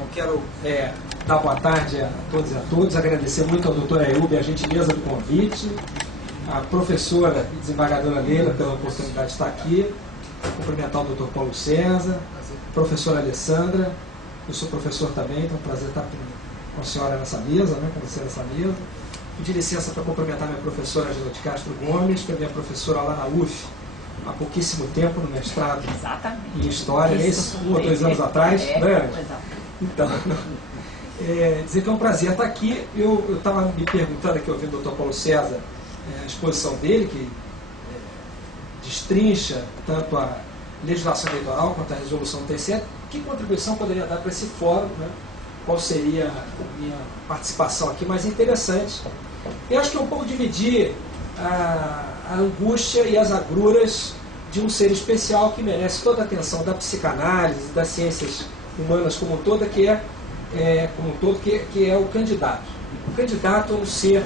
Bom, quero dar boa tarde a todos e a todos, agradecer muito ao doutor Ayub a gentileza do convite, a professora e desembargadora Leila pela oportunidade de estar aqui, cumprimentar o doutor Paulo César, a professora Alessandra, eu sou professor também, então é um prazer estar com a senhora nessa mesa, com você nessa mesa. Pedir licença para cumprimentar minha professora Angela de Castro Gomes, que é minha professora lá na UF, há pouquíssimo tempo, no mestrado em História, isso, 1 ou 2 anos atrás, Então, dizer que é um prazer estar aqui. Eu estava me perguntando aqui, ouvindo o Dr. Paulo César, a exposição dele, que destrincha tanto a legislação eleitoral quanto a resolução do TSE, que contribuição poderia dar para esse fórum, qual seria a minha participação aqui mais interessante. Eu acho que é um pouco dividir a angústia e as agruras de um ser especial que merece toda a atenção da psicanálise, das ciências humanas como um todo, que é o candidato. O candidato é um ser,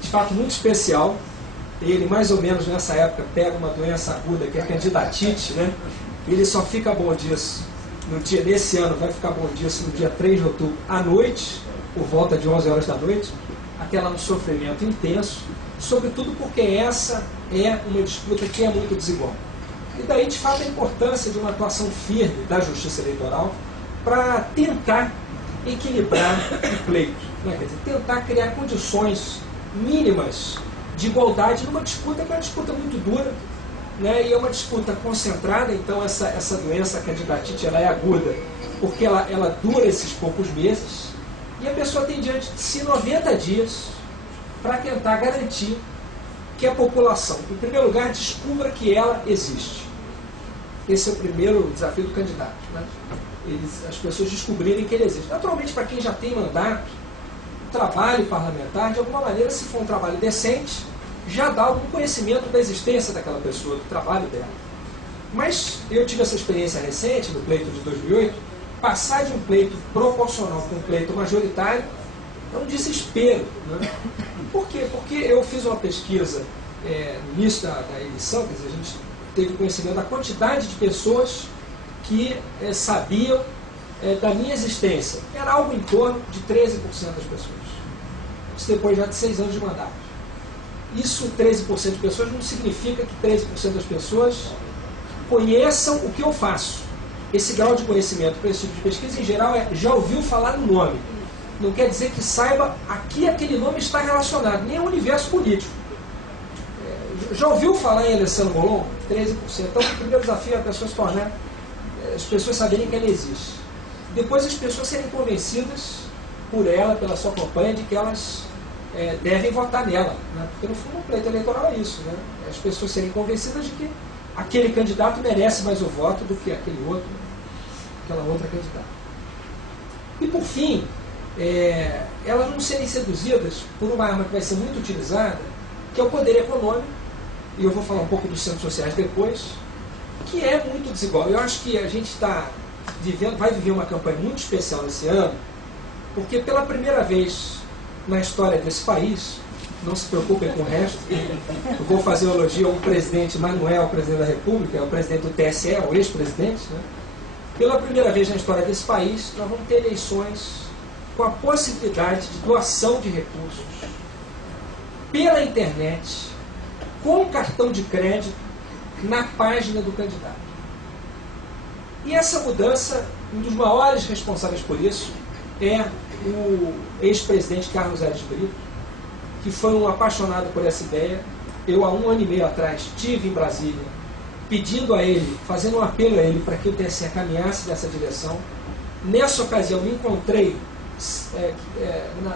de fato, muito especial. Ele, mais ou menos nessa época, pega uma doença aguda, que é a candidatite, Ele só fica bom disso nesse ano, vai ficar bom disso no dia 3 de outubro, à noite, por volta de 11 horas da noite, até lá no sofrimento intenso, sobretudo porque essa é uma disputa que é muito desigual. E daí, de fato, a importância de uma atuação firme da justiça eleitoral para tentar equilibrar o pleito, Quer dizer, tentar criar condições mínimas de igualdade numa disputa que é uma disputa muito dura, e é uma disputa concentrada. Então essa doença, a candidatite, ela é aguda, porque ela dura esses poucos meses, e a pessoa tem diante de si 90 dias para tentar garantir que a população, em primeiro lugar, descubra que ela existe. Esse é o primeiro desafio do candidato, as pessoas descobrirem que ele existe. Naturalmente, para quem já tem mandato, o trabalho parlamentar, de alguma maneira, se for um trabalho decente, já dá algum conhecimento da existência daquela pessoa, do trabalho dela. Mas eu tive essa experiência recente, no pleito de 2008, passar de um pleito proporcional para um pleito majoritário é um desespero. Por quê? Porque eu fiz uma pesquisa no início da eleição, quer dizer, a gente teve conhecimento da quantidade de pessoas que sabiam da minha existência. Era algo em torno de 13% das pessoas. Isso depois já de 6 anos de mandato. Isso, 13% de pessoas, não significa que 13% das pessoas conheçam o que eu faço. Esse grau de conhecimento para esse tipo de pesquisa, em geral, já ouviu falar no nome. Não quer dizer que saiba a que aquele nome está relacionado, nem ao universo político. Já ouviu falar em Alessandro Molon? 13%. Então, o primeiro desafio é a pessoa se tornar, as pessoas saberem que ela existe. Depois, as pessoas serem convencidas por ela, pela sua campanha, de que elas devem votar nela. Porque, no fundo, o pleito eleitoral é isso. As pessoas serem convencidas de que aquele candidato merece mais o voto do que aquela outra candidata. E, por fim, elas não serem seduzidas por uma arma que vai ser muito utilizada, que é o poder econômico, e eu vou falar um pouco dos centros sociais depois, que é muito desigual. Eu acho que a gente vai viver uma campanha muito especial esse ano, porque pela primeira vez na história desse país, não se preocupem com o resto, eu vou fazer um elogio ao presidente, mas não é o presidente da República, é o presidente do TSE, o ex-presidente. Pela primeira vez na história desse país, nós vamos ter eleições com a possibilidade de doação de recursos pela internet, com cartão de crédito, na página do candidato. E essa mudança, um dos maiores responsáveis por isso é o ex-presidente Carlos Aires Brito, que foi um apaixonado por essa ideia. Eu, há 1 ano e meio atrás, estive em Brasília, pedindo a ele, fazendo um apelo a ele para que o TSE caminhasse nessa direção. Nessa ocasião, me encontrei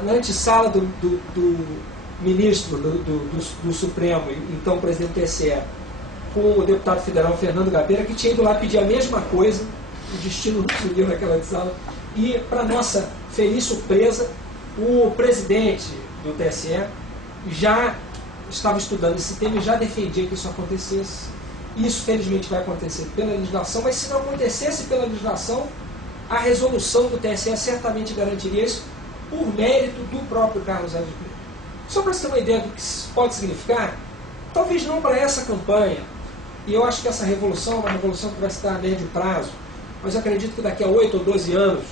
na antessala do ministro do Supremo, então presidente do TSE, com o deputado federal Fernando Gabeira, que tinha ido lá pedir a mesma coisa, o destino não subiu naquela antessala, e, para nossa feliz surpresa, o presidente do TSE já estava estudando esse tema e já defendia que isso acontecesse. Isso, felizmente, vai acontecer pela legislação, mas se não acontecesse pela legislação, a resolução do TSE certamente garantiria isso por mérito do próprio Carlos Aires Brito. Só para você ter uma ideia do que isso pode significar, talvez não para essa campanha, e eu acho que essa revolução é uma revolução que vai se dar a médio prazo, mas eu acredito que daqui a 8 ou 12 anos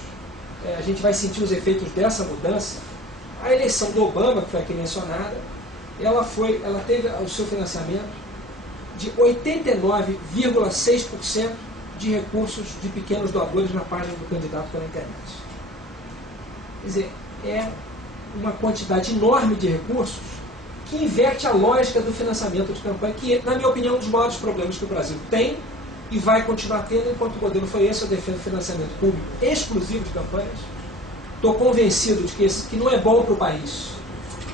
a gente vai sentir os efeitos dessa mudança. A eleição do Obama, que foi aqui mencionada, ela teve o seu financiamento de 89,6% de recursos de pequenos doadores na página do candidato pela internet. Quer dizer, é uma quantidade enorme de recursos que inverte a lógica do financiamento de campanha, que, na minha opinião, é um dos maiores problemas que o Brasil tem e vai continuar tendo. Enquanto o modelo foi esse, eu defendo financiamento público exclusivo de campanhas. Estou convencido de que não é bom para o país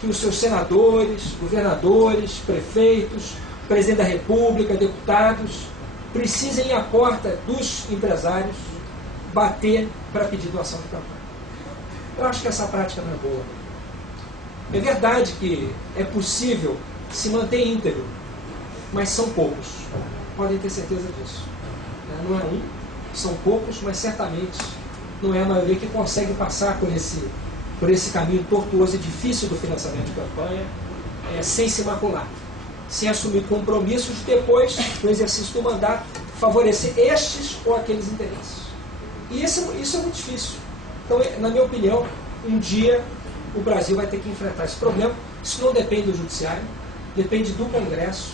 que os seus senadores, governadores, prefeitos, presidente da República, deputados, precisem ir à porta dos empresários bater para pedir doação de campanha. Eu acho que essa prática não é boa. É verdade que é possível se manter íntegro, mas são poucos. Podem ter certeza disso. Não é um, são poucos, mas certamente não é a maioria que consegue passar por esse caminho tortuoso e difícil do financiamento de campanha, sem se macular, sem assumir compromissos de depois, no exercício do mandato, favorecer estes ou aqueles interesses. E isso é muito difícil. Então, na minha opinião, um dia o Brasil vai ter que enfrentar esse problema. Isso não depende do Judiciário, depende do Congresso,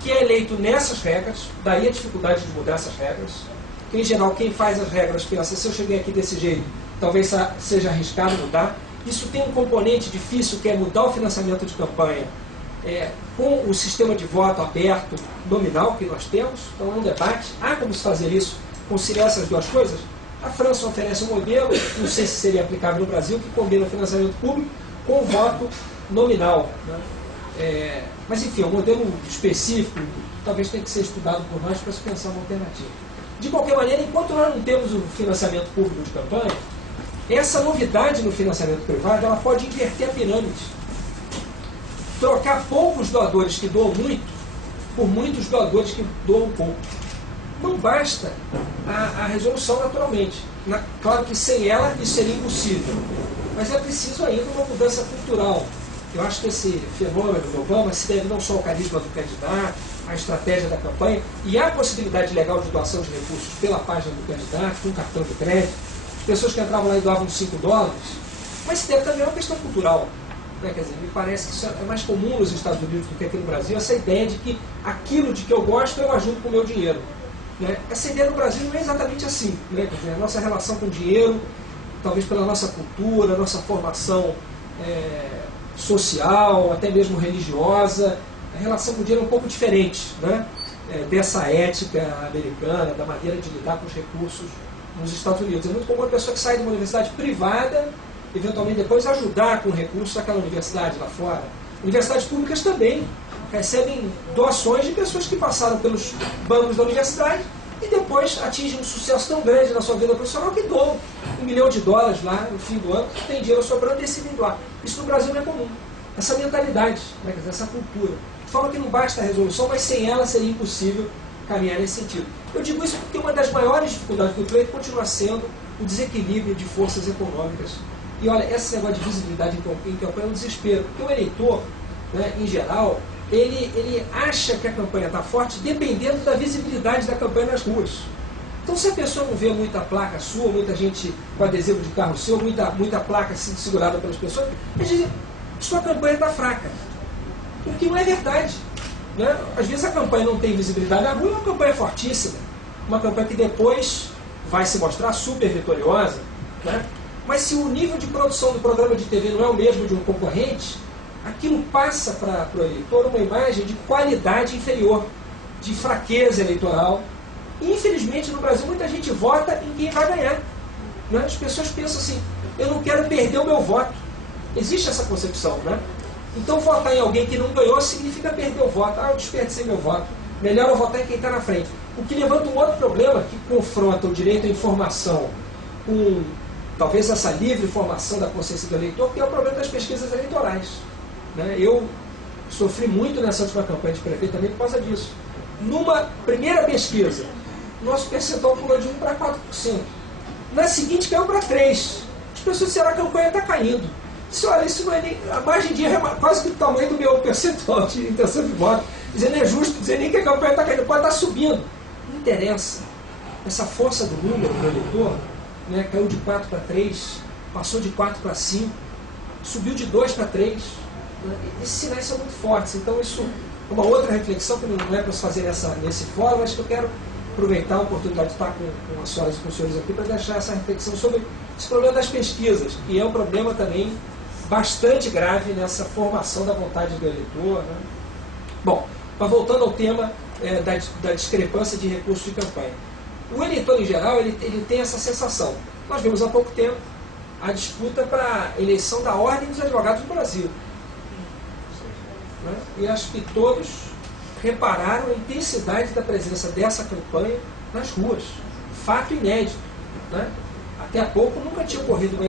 que é eleito nessas regras, daí a dificuldade de mudar essas regras, que em geral quem faz as regras pensa, se eu cheguei aqui desse jeito, talvez seja arriscado mudar. Isso tem um componente difícil, que é mudar o financiamento de campanha com o sistema de voto aberto, nominal, que nós temos. Então é um debate. Há como se fazer isso, conciliar essas duas coisas? A França oferece um modelo, não sei se seria aplicável no Brasil, que combina o financiamento público com o voto nominal, né? Mas enfim, é um modelo específico, talvez tenha que ser estudado por nós para se pensar uma alternativa. De qualquer maneira, enquanto nós não temos o financiamento público de campanha, essa novidade no financiamento privado, ela pode inverter a pirâmide. Trocar poucos doadores que doam muito por muitos doadores que doam pouco. Não basta a resolução naturalmente. Claro que sem ela isso seria impossível. Mas é preciso ainda uma mudança cultural. Eu acho que esse fenômeno do Obama se deve não só ao carisma do candidato, à estratégia da campanha e à possibilidade legal de doação de recursos pela página do candidato, com cartão de crédito. Pessoas que entravam lá e doavam $5, mas se deve também a uma questão cultural. Quer dizer, me parece que isso é mais comum nos Estados Unidos do que aqui no Brasil, essa ideia de que aquilo de que eu gosto eu ajudo com o meu dinheiro. Essa ideia no Brasil não é exatamente assim. Quer dizer, a nossa relação com o dinheiro, talvez pela nossa cultura, nossa formação social, até mesmo religiosa, a relação com o dinheiro é um pouco diferente, dessa ética americana, da maneira de lidar com os recursos nos Estados Unidos. É muito comum a pessoa que sai de uma universidade privada, eventualmente depois ajudar com recursos daquela universidade lá fora. Universidades públicas também recebem doações de pessoas que passaram pelos bancos da universidade e depois atingem um sucesso tão grande na sua vida profissional que doam $1 milhão lá no fim do ano, tem dinheiro sobrando e decidem doar. Isso no Brasil não é comum. Essa mentalidade, quer dizer, essa cultura. Fala que não basta a resolução, mas sem ela seria impossível caminhar nesse sentido. Eu digo isso porque uma das maiores dificuldades do pleito continua sendo o desequilíbrio de forças econômicas. E olha, esse negócio de visibilidade em campanha é um desespero, porque o eleitor, em geral, ele acha que a campanha está forte dependendo da visibilidade da campanha nas ruas. Então, se a pessoa não vê muita placa sua, muita gente com adesivo de carro seu, muita placa sendo segurada pelas pessoas, eles dizem, sua campanha está fraca. O que não é verdade. Às vezes a campanha não tem visibilidade na rua, é uma campanha fortíssima. Uma campanha que depois vai se mostrar super vitoriosa. Mas se o nível de produção do programa de TV não é o mesmo de um concorrente, aquilo passa para o eleitor uma imagem de qualidade inferior, de fraqueza eleitoral. E, infelizmente, no Brasil, muita gente vota em quem vai ganhar. As pessoas pensam assim, eu não quero perder o meu voto. Existe essa concepção, Então, votar em alguém que não ganhou significa perder o voto. Eu desperdicei meu voto. Melhor eu votar em quem está na frente. O que levanta um outro problema que confronta o direito à informação com, talvez, essa livre formação da consciência do eleitor, que é o problema das pesquisas eleitorais. Eu sofri muito nessa última campanha de prefeito também por causa disso. Numa primeira pesquisa, nosso percentual pulou de 1% para 4%. Na seguinte, caiu para 3%. As pessoas disseram, a campanha está caindo. Olha, isso não é nem, a margem de erro é quase que o tamanho do meu percentual de intenção de voto. Dizer, não é justo dizer nem que a campanha está caindo, pode estar subindo. Não interessa. Essa força do número do eleitor né, caiu de 4 para 3, passou de 4 para 5, subiu de 2 para 3. Né? Esses sinais são muito fortes. Então isso é uma outra reflexão que não é para se fazer nesse fórum, mas que eu quero aproveitar a oportunidade de estar com as senhoras e com os senhores aqui para deixar essa reflexão sobre esse problema das pesquisas, que é um problema também bastante grave nessa formação da vontade do eleitor. Né? Bom, mas voltando ao tema da discrepância de recursos de campanha. O eleitor, em geral, ele tem essa sensação. Nós vimos há pouco tempo a disputa para a eleição da Ordem dos Advogados do Brasil. Né? E acho que todos repararam a intensidade da presença dessa campanha nas ruas. Fato inédito. Né? Até há pouco nunca tinha ocorrido uma